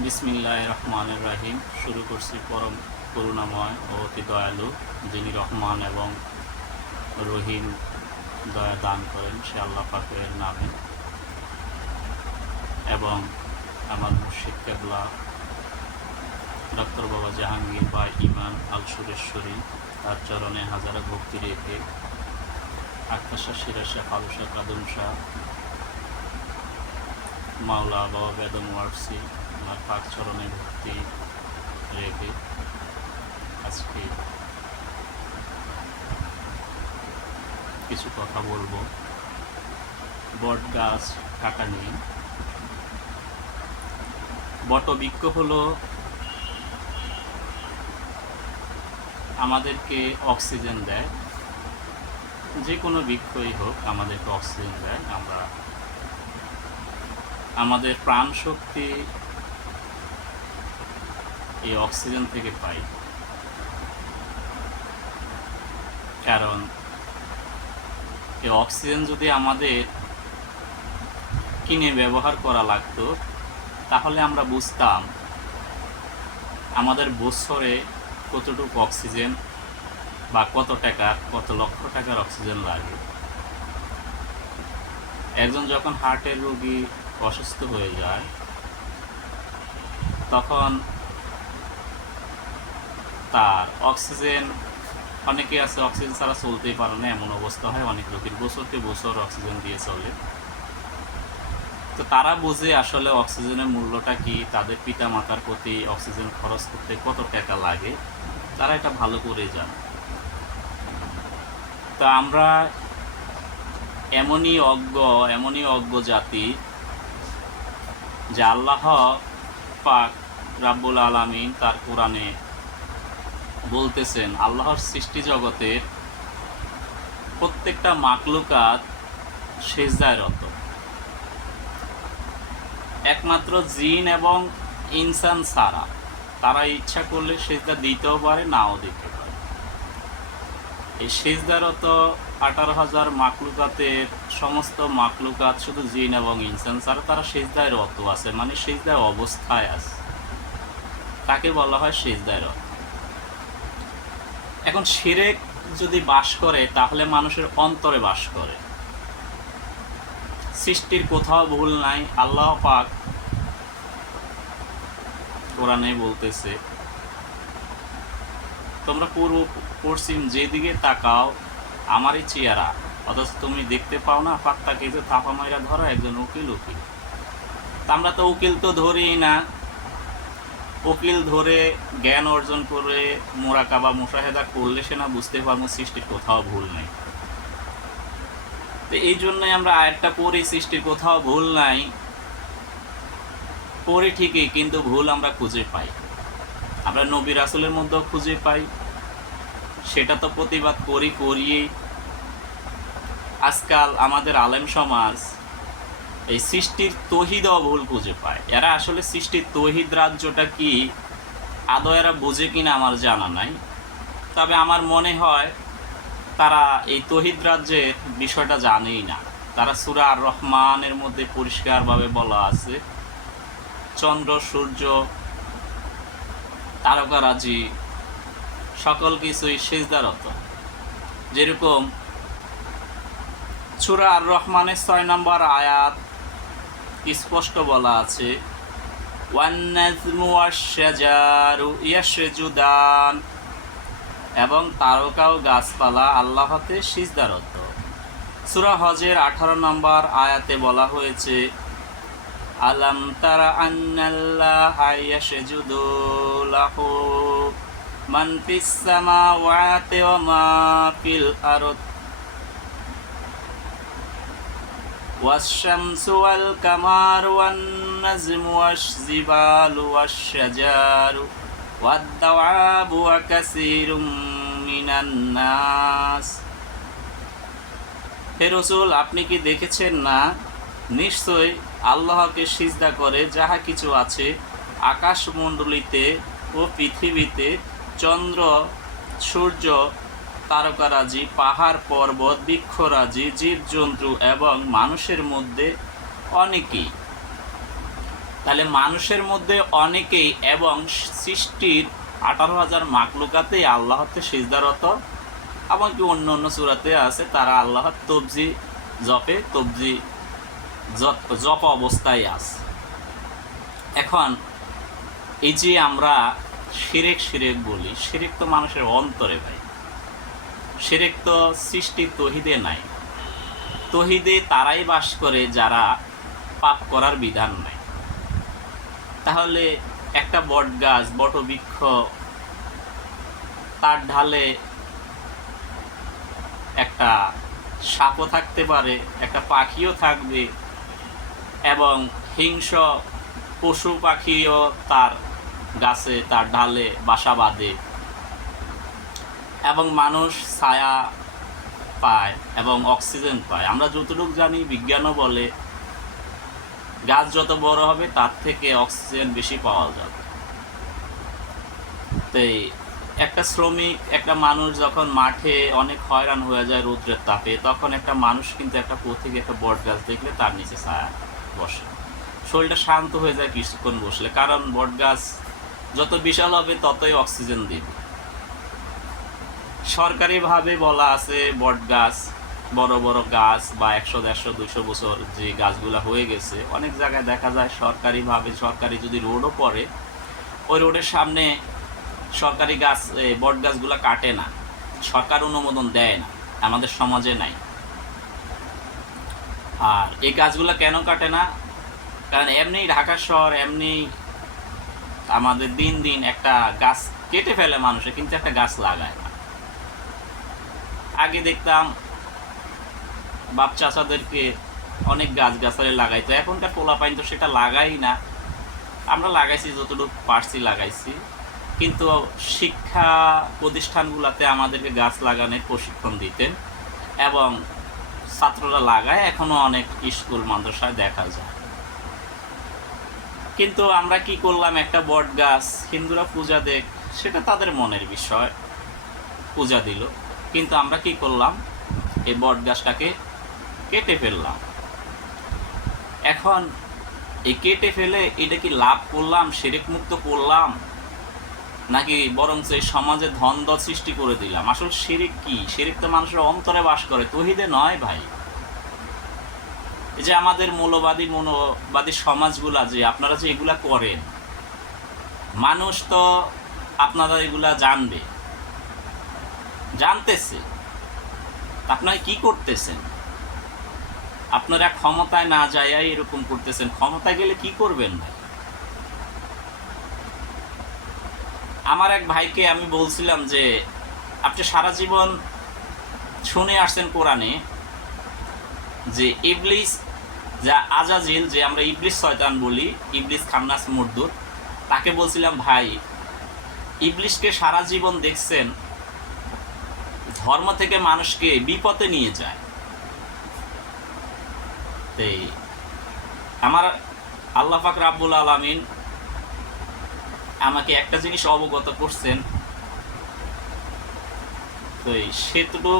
বিসমিল্লাহির রহমানির রহিম। শুরু করছি পরম করুণাময় ও অতি দয়ালু, যিনি রহমান এবং রহিম দয়া দান করেন, সে আল্লাহ পাকের নামে। এবং আমার মুর্শিদ কেবলা ডক্টর বাবা জাহাঙ্গীর বা ইমান আল সুরেশ্বরী, তার চরণে হাজারো ভক্তি রেখে আক্তাশা সিরাশা ফালুশা কাদুমশা মাওলা বাবা বেদম ওয়ার্সি আমার পাক চরণে ভক্তি রেখে আজকে কিছু কথা বলবো বট গাছ কাটা নিয়ে। বটবৃক্ষ হলো আমাদেরকে অক্সিজেন দেয়, যে কোনো বৃক্ষই হোক আমাদেরকে অক্সিজেন দেয়। আমরা আমাদের প্রাণ শক্তি এই অক্সিজেন থেকে পাই। কারণ এই অক্সিজেন যদি আমাদের কিনে ব্যবহার করা লাগতো, তাহলে আমরা বুঝতাম আমাদের বছরে কতটুকু অক্সিজেন বা কত টাকার, কত লক্ষ টাকার অক্সিজেন লাগে। একজন যখন হার্টের রোগী অসুস্থ হয়ে যায়, তখন তার অক্সিজেন, অনেকে আছে অক্সিজেন ছাড়া চলতেই পারে না, এমন অবস্থা হয় অনেক রোগীর, বছরকে বছর অক্সিজেন দিয়ে চলে। তো তারা বুঝে আসলে অক্সিজেনের মূল্যটা কি, তাদের পিতা মাতার প্রতি অক্সিজেন খরচ করতে কত টাকা লাগে, তারা এটা ভালো করে জানে। তো আমরা এমনই অজ্ঞ জাতি যে আল্লাহ পাক রাব্বুল আলামিন তার কোরআনে বলতেছেন, আল্লাহর সৃষ্টি জগতের প্রত্যেকটা মাখলুকাত সেজদায় রত। একমাত্র জিন এবং ইনসান ছাড়া তারা ইচ্ছা করলে সেজদা দিতেও পারে, নাও দিতে পারে। এই সেজদারত 18,000 মাখলুকাতের সমস্ত মাখলুকাত শুধু জিন এবং ইনসান ছাড়া তারা সেজদায় রত আছে, মানে সেজদায় অবস্থায় আছে, তাকে বলা হয় সেজদায় রত। এখন শিরক যদি বাস করে, তাহলে মানুষের অন্তরে বাস করে। সৃষ্টির কোথাও ভুল নাই। আল্লাহ পাক কোরআনে বলতেছে, তোমরা পূর্ব পশ্চিম যেদিকে তাকাও আমারই চেহারা, অথচ তুমি দেখতে পাও না। পাত্তাকে যে থাপা মাইরা ধরা একজন উকিল। আমরা তো উকিল তো ধরি না। উকিল ধরে জ্ঞান অর্জন করে মোরাকাবা মুশাহেদা করলে সে না বুঝতে পারবো সৃষ্টির কোথাও ভুল নেই। তো এই জন্যই আমরা আরেকটা পড়ি, সৃষ্টির কোথাও ভুল নাই, পড়ি ঠিকই, কিন্তু ভুল আমরা খুঁজে পাই। আমরা নবী রাসূলের মধ্যেও খুঁজে পাই, সেটা তো প্রতিবাদ করিয়েই। আজকাল আমাদের আলেম সমাজ এই সৃষ্টির তৌহিদও ভুল খুঁজে পায়। এরা আসলে সৃষ্টির তৌহিদ রাজ্যটা কি আদৌ এরা বোঝে কিনা আমার জানা নাই। তবে আমার মনে হয় তারা এই তৌহিদ রাজ্যের বিষয়টা জানেই না। তারা সূরা আর রহমানের মধ্যে পরিষ্কারভাবে বলা আছে, চন্দ্র সূর্য তারকারাজি সকল কিছুই সিজদারত। যেরকম সূরা আর রহমানের 6 নম্বর আয়াত স্পষ্ট বলা আছে, ওয়ান-নাজমু ওয়াশ-শাজারু ইয়াসজুদান, এবং তারকা ও গাছপালা আল্লাহতে সিজদারত। সূরা হজের 18 নম্বর আয়াতে বলা হয়েছে, আলাম তারা আন্নাল্লাহা ইয়াসজুদু লাহু মান ফিস সামাওয়াতি ওয়া মা ফিল আরদ ওয়াশ-শামসু ওয়াল কামারু ওয়ান-নাজমু ওয়াশ-জিবালু ওয়াশ-শাজারু ওয়াদ-দাওয়াবু ওয়া কাসীরুম মিনান নাস। হে রাসূল, আপনি কি দেখেছেন না, নিশ্চয় আল্লাহকে সিজদা করে যাহা কিছু আছে আকাশমণ্ডলীতে ও পৃথিবীতে, চন্দ্র সূর্য তারকারাজি, পাহাড় পর্বত বৃক্ষরাজি, জীবজন্তু এবং মানুষের মধ্যে অনেকেই। তাহলে মানুষের মধ্যে অনেকেই এবং সৃষ্টির 18,000 মাকলুকাতেই আল্লাহতে সিজদারত, এমনকি অন্য অন্য সূরাতে আছে তারা আল্লাহর তবজি জপে, তবজি জপ অবস্থায় আছে। এখন এই যে আমরা শিরেক শিরেক বলি, শিরেক তো মানুষের অন্তরে ভাই, শিরেক তো সৃষ্টি তহিদে নাই। তহিদে তারাই বাস করে যারা পাপ করার বিধান নাই। তাহলে একটা বট গাছ, বটবৃক্ষ, তার ঢালে একটা সাপও থাকতে পারে, একটা পাখিও থাকবে, এবং হিংস্র পশু পাখিও তার গাছে, তার ঢালে বাসা বাঁধে, এবং মানুষ ছায়া পায় এবং অক্সিজেন পায়। আমরা যতটুকু জানি, বিজ্ঞানও বলে গাছ যত বড় হবে তার থেকে অক্সিজেন বেশি পাওয়া যাবে। তাই একটা শ্রমিক, একটা মানুষ যখন মাঠে অনেক হয়রান হয়ে যায় রৌদ্রের তাপে, তখন একটা মানুষ কিন্তু একটা পথিক একটা বট গাছ দেখলে তার নিচে ছায়া বসে, শরীরটা শান্ত হয়ে যায় কিছুক্ষণ বসলে, কারণ বট গাছ যত বিশাল হবে ততই অক্সিজেন দেবে। সরকারিভাবে বলা আছে বট গাছ, বড় বড় গাছ বা 100, 150, 200 বছর যে গাছগুলো হয়ে গেছে, অনেক জায়গায় দেখা যায় সরকারিভাবে, সরকারি যদি রোডও পড়ে, ওই রোডের সামনে সরকারি গাছ, বট গাছগুলো কাটে না, সরকার অনুমোদন দেয় না, আমাদের সমাজে নাই। আর এই গাছগুলো কেন কাটে না? কারণ এমনি ঢাকা শহর, এমনি আমাদের দিন দিন একটা গাছ কেটে ফেলে মানুষে, কিন্তু একটা গাছ লাগায় না। আগে দেখতাম বাপ চাচাদেরকে অনেক গাছ গাছালি লাগাইতো, এখনকার পোলাপাইন তো সেটা লাগাই না। আমরা লাগাইছি যতটুকু পারছি লাগাইছি, কিন্তু শিক্ষা প্রতিষ্ঠানগুলোতে আমাদেরকে গাছ লাগানোর প্রশিক্ষণ দিতেন এবং ছাত্ররা লাগায়, এখনও অনেক স্কুল মাদ্রাসায় দেখা যায়। কিন্তু আমরা কি করলাম, একটা বট গাছ হিন্দুরা পূজা দেখ, সেটা তাদের মনের বিষয়, পূজা দিল, কিন্তু আমরা কি করলাম, এই বট গাছটাকে কেটে ফেললাম। এখন এই কেটে ফেলে এটা কি লাভ করলাম, শিরক মুক্ত করলাম, নাকি বরঞ্চ এই সমাজে দ্বন্দ্ব সৃষ্টি করে দিলাম? আসলে শিরক কি? শিরক তো মানুষের অন্তরে বাস করে, তৌহিদে নয় ভাই। এই যে আমাদের মৌলবাদী সমাজগুলা, যে আপনারা যে এগুলা করেন, মানুষ তো আপনারা এগুলা জানতেছে, আপনারা কি করতেছেন? আপনারা ক্ষমতায় না যায় এরকম করতেছেন, ক্ষমতায় গেলে কি করবেন ভাই? আমার এক ভাইকে আমি বলছিলাম যে আপনি সারা জীবন শুনে আসছেন কোরআনে যে ইবলিস, যা আজাজিল, যে আমরা ইবলিস শয়তান বলি, ইবলিস খান্নাস মুরদুর, তাকে বলছিলাম ভাই, ইবলিসকে সারা জীবন দেখছেন ধর্ম থেকে মানুষকে বিপদে নিয়ে যায়। তাই আমার আল্লাহ পাক রাব্বুল আলামিন আমাকে একটা জিনিস অবগত করছেন, তো সেটুকু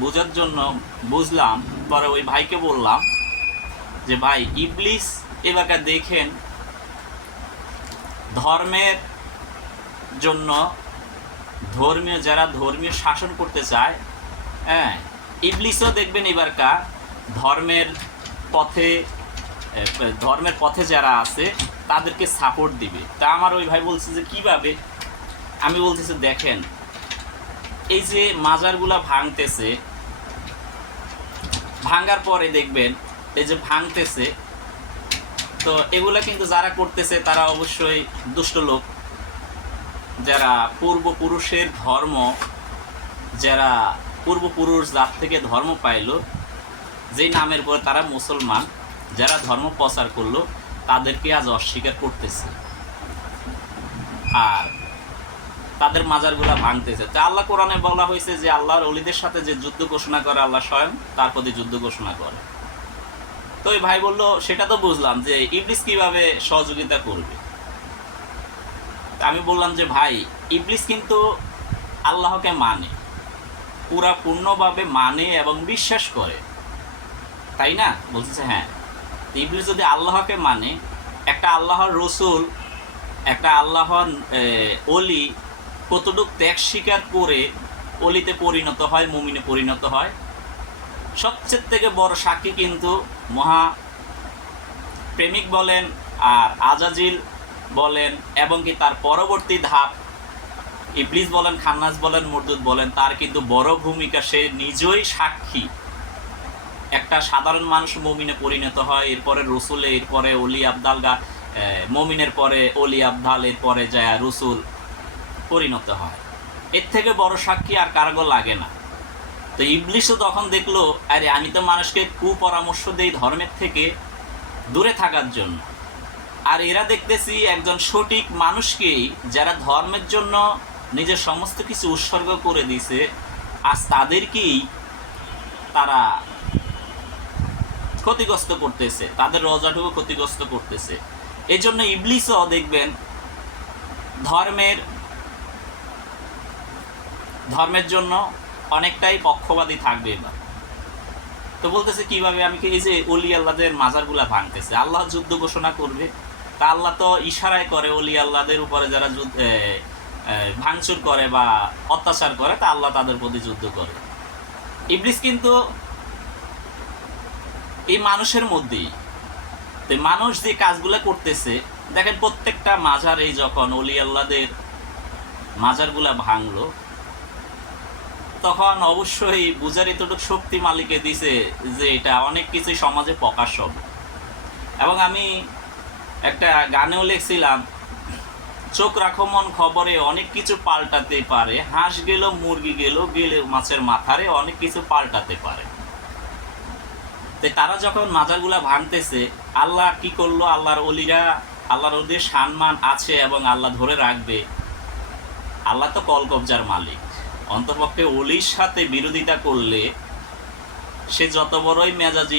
বোঝার জন্য বুঝলাম, পরে ওই ভাইকে বললাম যে ভাই, ইবলিস এবারে দেখেন ধর্মের জন্য, যারা ধর্মীয় শাসন করতে চায়, হ্যাঁ, ইবলিসও দেখবেন এবারকা ধর্মের পথে যারা আছে তাদেরকে সাপোর্ট দিবে। তা আমার ওই ভাই বলছে যে কিভাবে? আমি বলতেছি দেখেন, এই যে মাজারগুলা ভাঙতেছে, ভাঙার পরে দেখবেন এই যে ভাঙতেছে, তো এগুলা কিন্তু যারা করতেছে তারা অবশ্যই দুষ্ট লোক, যারা পূর্বপুরুষের ধর্ম, যারা পূর্বপুরুষ যার থেকে ধর্ম পাইল, যেই নামের পর তারা মুসলমান, যারা ধর্ম প্রচার করলো, তাদেরকে আজ অস্বীকার করতেছে আর তাদের মাজারগুলা ভাঙতেছে। তো আল্লাহ কোরআনে বলা হয়েছে যে আল্লাহর ওলিদের সাথে যে যুদ্ধ ঘোষণা করে, আল্লাহ স্বয়ং তার প্রতি যুদ্ধ ঘোষণা করে। তো ওই ভাই বললো সেটা তো বুঝলাম, যে ইবলিস কিভাবে সহযোগিতা করবে। আমি বললাম যে ভাই, ইবলিস কিন্তু আল্লাহকে মানে, পুরা পূর্ণভাবে মানে এবং বিশ্বাস করে, তাই না? বলতেছে হ্যাঁ। ইবলিস যদি আল্লাহকে মানে, একটা আল্লাহর রসুল, একটা আল্লাহর অলি কতটুক ত্যাগ স্বীকার করে অলিতে পরিণত হয়, মুমিনে পরিণত হয়। সবচেয়ে থেকে বড় সাক্ষী কিন্তু মহা প্রেমিক বলেন আর আজাজিল বলেন, এবং কি তার পরবর্তী ধাপ ইবলিস বলেন, খান্নাস বলেন, মুরদুদ বলেন, তার কিন্তু বড় ভূমিকা। সে নিজেই সাক্ষী। একটা সাধারণ মানুষ মুমিনে পরিণত হয়, এরপরে রসুলে, এরপরে অলি আবদাল, মুমিনের পরে অলি আবদাল, এরপরে যায় রসুল পরিণত হয়। এর থেকে বড় সাক্ষী আর কারগো লাগে না। তো ইবলিসও তখন দেখলো, আরে আমি তো মানুষকে কুপরামর্শ দেই ধর্মের থেকে দূরে থাকার জন্য, আর এরা দেখতেছি একজন সঠিক মানুষকেই, যারা ধর্মের জন্য নিজের সমস্ত কিছু উৎসর্গ করে দিছে, আজ তাদেরকেই তারা ক্ষতিগ্রস্ত করতেছে, তাদের রোজাটুকু ক্ষতিগ্রস্ত করতেছে। এই জন্য ইবলিসও দেখবেন ধর্মের জন্য অনেকটাই পক্ষপাতী থাকবে এবার। তো বলতেছে কিভাবে, আমি কি এই যে অলি আল্লাহদের মাজারগুলা ভাঙতেছে, আল্লাহ যুদ্ধ ঘোষণা করবে, তা আল্লাহ তো ইশারায় করে অলি আল্লাহদের উপরে যারা ভাঙচুর করে বা অত্যাচার করে, তা আল্লাহ তাদের প্রতি যুদ্ধ করে। ইবলিস কিন্তু এই মানুষের মধ্যেই, তো মানুষ যে কাজগুলো করতেছে, দেখেন প্রত্যেকটা মাজার, এই যখন অলি আল্লাহদের মাজারগুলা ভাঙলো, তখন অবশ্যই বুঝার এতটুকু শক্তি মালিকে দিছে যে এটা অনেক কিছুই সমাজে প্রকাশ হবে। এবং আমি একটা গানেও লিখছিলাম, চোখ রাখো মন খবরে অনেক কিছু পাল্টাতে পারে, হাঁস গেল মুরগি গেল, গেলে মাছের মাথারে অনেক কিছু পাল্টাতে পারে। তো তারা যখন মাজারগুলা ভাঙতেছে, আল্লাহ কি করলো, আল্লাহর অলিরা, আল্লাহর ওদের সম্মান আছে এবং আল্লাহ ধরে রাখবে। আল্লাহ তো কলকবজার মালিক, অন্তপক্ষে অলির সাথে বিরোধিতা করলে সে যত বড়ই মেজাজি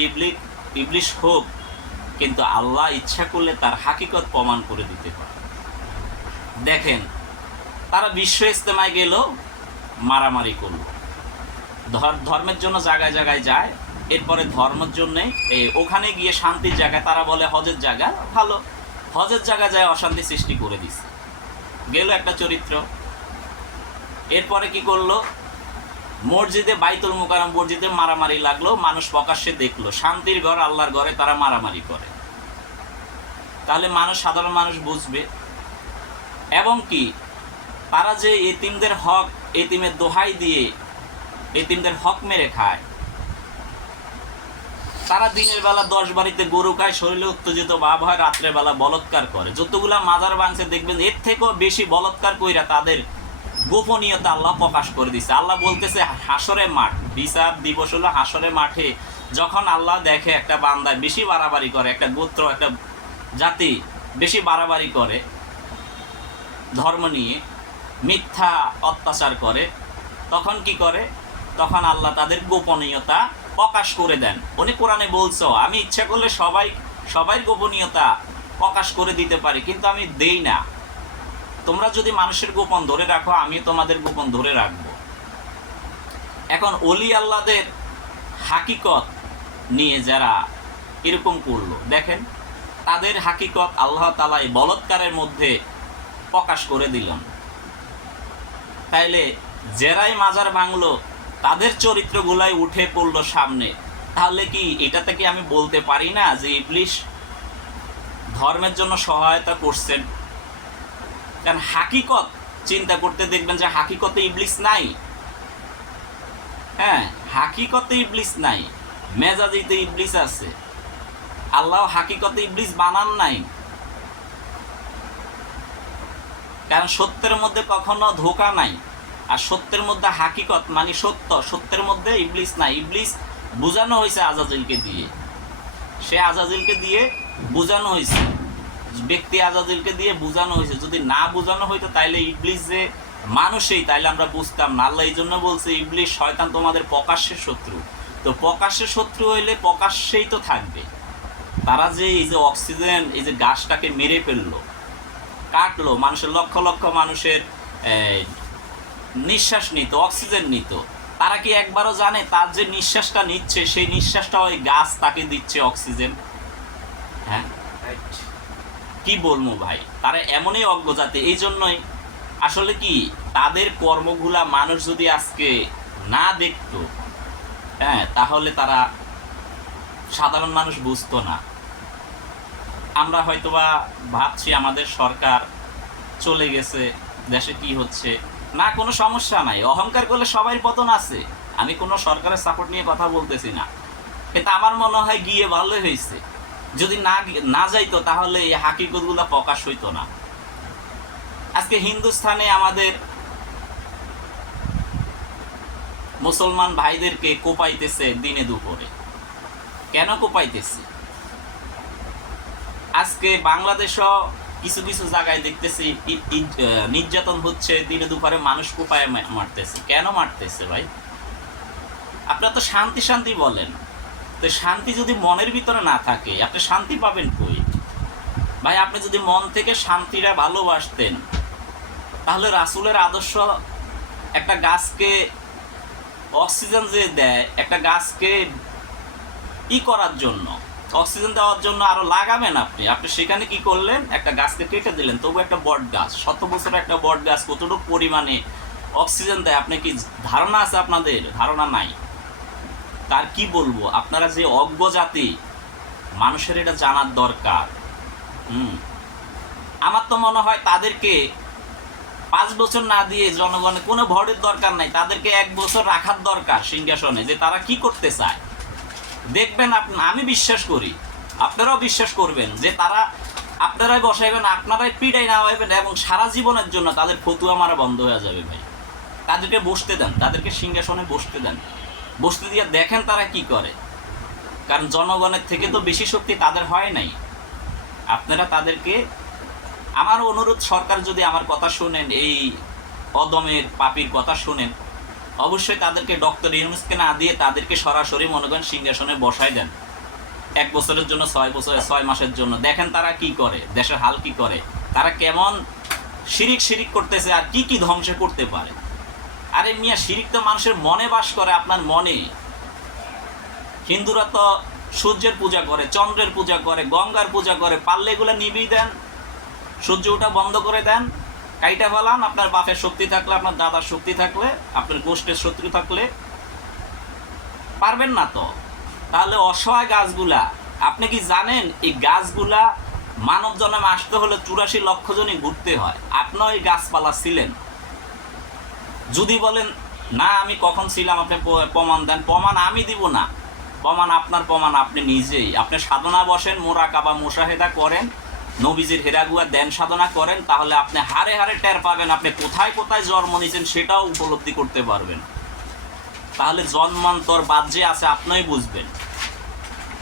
ইবলিশ হোক, কিন্তু আল্লাহ ইচ্ছা করলে তার হাকিকত প্রমাণ করে দিতে পারে। দেখেন, তারা বিশ্ব ইজতেমায় গেল, মারামারি করলো, ধর্মের জন্য জায়গায় জায়গায় যায়, এরপরে ধর্মের জন্যে ওখানে গিয়ে শান্তির জায়গায়, তারা বলে হজের জায়গা ভালো, হজের জায়গায় যায় অশান্তি সৃষ্টি করে দিচ্ছে, গেল একটা চরিত্র। এরপরে কি করলো, মসজিদে বাইতুল মুকাররম মসজিদে মারামারি লাগলো, মানুষ প্রকাশ্যে দেখলো, শান্তির ঘর আল্লাহর ঘরে তারা মারামারি করে, তাহলে মানুষ, সাধারণ মানুষ বুঝবে। এবং কি তারা যে এতিমদের হক, এতিমের দোহাই দিয়ে এতিমদের হক মেরে খায়, তারা দিনের বেলা 10 বাড়িতে গরু খায়, শরীরে উত্তেজিত ভাব হয়, রাত্রের বেলা বলৎকার করে, যতগুলা মাজার ভাঙছে দেখবেন এর থেকেও বেশি বলৎকার কইরা তাদের গোপনীয়তা আল্লাহ প্রকাশ করে দিচ্ছে। আল্লাহ বলতেছে হাসরে মাঠ, বিচার দিবস হলো হাসরে মাঠে, যখন আল্লাহ দেখে একটা বান্দায় বেশি বাড়াবাড়ি করে, একটা গোত্র, একটা জাতি বেশি বাড়াবাড়ি করে, ধর্ম নিয়ে মিথ্যা অত্যাচার করে, তখন কি করে, তখন আল্লাহ তাদের গোপনীয়তা প্রকাশ করে দেন। উনি কোরআনে বলছো, আমি ইচ্ছা করলে সবাই গোপনীয়তা প্রকাশ করে দিতে পারি, কিন্তু আমি দেই না। তোমরা যদি মানুষের গোপন ধরে রাখো, আমিও তোমাদের গোপন ধরে রাখবো। এখন অলি আল্লাহদের হাকিকত নিয়ে যারা এরকম করলো, দেখেন তাদের হাকিকত আল্লাহ তাআলা এই বলৎকারের মধ্যে প্রকাশ করে দিলেন। তাইলে যারাই মাজার ভাঙলো, তাদের চরিত্রগুলাই উঠে পড়লো সামনে, তাহলে কি এটা থেকে আমি বলতে পারি না যে ইবলিশ ধর্মের জন্য সহায়তা করছেন? কারণ হাকিকত চিন্তা করতে দেখবেন যে হাকিকতে ইবলিস নাই। হ্যাঁ, হাকিকতে ইবলিস নাই, মেজাজিতে ইবলিস আছে। আল্লাহ হাকিকতে ইবলিস বানান নাই, কারণ সত্যের মধ্যে কখনো ধোঁকা নাই, আর সত্যের মধ্যে হাকিকত মানে সত্য, সত্যের মধ্যে ইবলিস নাই। ইবলিস বোঝানো হয়েছে আজাজিলকে দিয়ে, সে আজাজিলকে দিয়ে বোঝানো হয়েছে, ব্যক্তি আজাজিলকে দিয়ে বোঝানো হয়েছে। যদি না বোঝানো হইতো তাইলে ইবলিস যে মানুষই, তাইলে আমরা বুঝতাম না। আল্লাহ এই জন্য বলছে ইবলিস শয়তান তোমাদের প্রকাশ্যের শত্রু। তো প্রকাশ্যের শত্রু হইলে প্রকাশ্যেই তো থাকবে। তারা যে এই যে অক্সিজেন, এই যে গাছটাকে মেরে ফেললো, কাটলো, মানুষের লক্ষ লক্ষ মানুষের নিঃশ্বাস নিত, অক্সিজেন নিত, তারা কি একবারও জানে তার যে নিঃশ্বাসটা নিচ্ছে, সেই নিঃশ্বাসটা ওই গাছ তাকে দিচ্ছে অক্সিজেন? হ্যাঁ, কি বলবো ভাই, তারা এমনই অজ্ঞ জাতি। এই জন্যই আসলে কি তাদের কর্মগুলা মানুষ যদি আজকে না দেখতো, হ্যাঁ, তাহলে তারা সাধারণ মানুষ বুঝতো না। আমরা হয়তোবা ভাবছি আমাদের সরকার চলে গেছে, দেশে কি হচ্ছে না, কোনো সমস্যা নাই, অহংকার করলে সবাই পতন আছে। আমি কোনো সরকারের সাপোর্ট নিয়ে কথা বলতেছি না, কিন্তু আমার মনে হয় গিয়ে ভালোই হয়েছে। যদি না যাইতো তাহলে এই হাকিকতগুলো প্রকাশ হইতো না। আজকে হিন্দুস্থানে আমাদের মুসলমান ভাইদেরকে কোপাইতেছে দিনে দুপুরে। কেন কোপাইতেছে? আজকে বাংলাদেশও কিছু কিছু জায়গায় দেখতেছি নির্যাতন হচ্ছে, দিনে দুপুরে মানুষ কোপায় মারতেছে। কেন মারতেছে ভাই? আপনারা তো শান্তি শান্তি বলেন, তো শান্তি যদি মনের ভিতরে না থাকে আপনি শান্তি পাবেন কই ভাই? আপনি যদি মন থেকে শান্তিটা ভালোবাসতেন তাহলে রাসূলের আদর্শ একটা গাছকে অক্সিজেন যে দেয়, একটা গাছকে করার জন্য, অক্সিজেন দেওয়ার জন্য আরো লাগাবেন আপনি। আপনি সেখানে কি করলেন? একটা গাছকে কেটে দিলেন। তবু একটা বট গাছ, 100 বছরের একটা বট গাছ কতটুকু পরিমাণে অক্সিজেন দেয় আপনি কি ধারণা আছে? আপনাদের ধারণা নাই। তার কি বলবো, আপনারা যে অজ্ঞ জাতি, মানুষের এটা জানার দরকার। আমার তো মনে হয় তাদেরকে 5 বছর না দিয়ে জনগণের কোনো ভোটের দরকার নাই, তাদেরকে 1 বছর রাখার দরকার সিংহাসনে, যে তারা কি করতে চায়। দেখবেন আমি বিশ্বাস করি, আপনারাও বিশ্বাস করবেন যে তারা, আপনারাই বসাইবেন, আপনারাই পিটাই নামাইবেন এবং সারা জীবনের জন্য তাদের ফতুয়া মারা বন্ধ হয়ে যাবে ভাই। তাদেরকে বসতে দেন, তাদেরকে সিংহাসনে বসতে দেন, বসতে দিয়ে দেখেন তারা কি করে। কারণ জনগণের থেকে তো বেশি শক্তি তাদের হয় নাই। আপনারা তাদেরকে, আমার অনুরোধ, সরকার যদি আমার কথা শুনেন, এই অদমের পাপির কথা শুনেন, অবশ্যই তাদেরকে ডক্টর ইউনূসকে না দিয়ে তাদেরকে সরাসরি মনে করেন সিংহাসনে বসাই দেন 1 বছরের জন্য, 6 মাসের জন্য। দেখেন তারা কি করে, দেশের হাল কি করে, তারা কেমন শিরিক করতেছে আর কি কি ধ্বংস করতে পারে। আরে মিয়া, শিরিক তো মানুষের মনে বাস করে, আপনার মনে। হিন্দুরা তো সূর্যের পূজা করে, চন্দ্রের পূজা করে, গঙ্গার পূজা করে, পারলে এগুলো নিবিয়ে দেন, সূর্য ওঠা বন্ধ করে দেন, কাইটা ফেলান। আপনার বাপের শক্তি থাকলে, আপনার দাদার শক্তি থাকলে, আপনার গোষ্ঠের শত্রু থাকলে পারবেন না তো। তাহলে অসহায় গাছগুলা, আপনি কি জানেন এই গাছগুলা মানব জন্মে আসতে হলে 84 লক্ষ জনই ঘুরতে হয়। আপনিও এই গাছপালা ছিলেন। যদি বলেন না আমি কখন ছিলাম, আপনি প্রমাণ দেন, প্রমাণ আমি দিব না, প্রমাণ আপনার, প্রমাণ আপনি নিজেই। আপনি সাধনা বসেন, মোরাকাবা মুশাহেদা করেন, নবীজির হেরাগুয়া দেন সাধনা করেন, তাহলে আপনি হারে হারে টের পাবেন আপনি কোথায় কোথায় জন্ম নিয়েছেন, সেটাও উপলব্ধি করতে পারবেন। তাহলে জন্মান্তর বাদ যে আছে আপনিই বুঝবেন।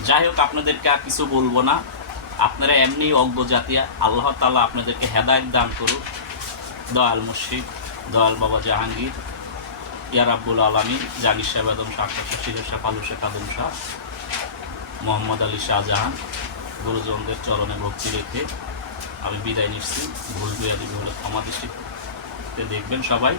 যাই হোক, আপনাদেরকে আর কিছু বলবো না, আপনারা এমনি অজ্ঞ জাতিয়া। আল্লাহ তাআলা আপনাদেরকে হেদায়েত দান করুক। দয়াল মুর্শিদ, দয়াল বাবা জাহাঙ্গীর, ইয়া রাব্বুল আলামিন, জাগির সাহেব আদম শাহ, শিরের শাহ, পালু শেখ আদম শাহ, মোহাম্মদ আলী শাহজাহান, গুরুজনদের চরণে ভক্তি রেখে আমি বিদায় নিচ্ছি। ভুল বিয়াদি হলে ক্ষমা দৃষ্টিতে দেখবেন সবাই।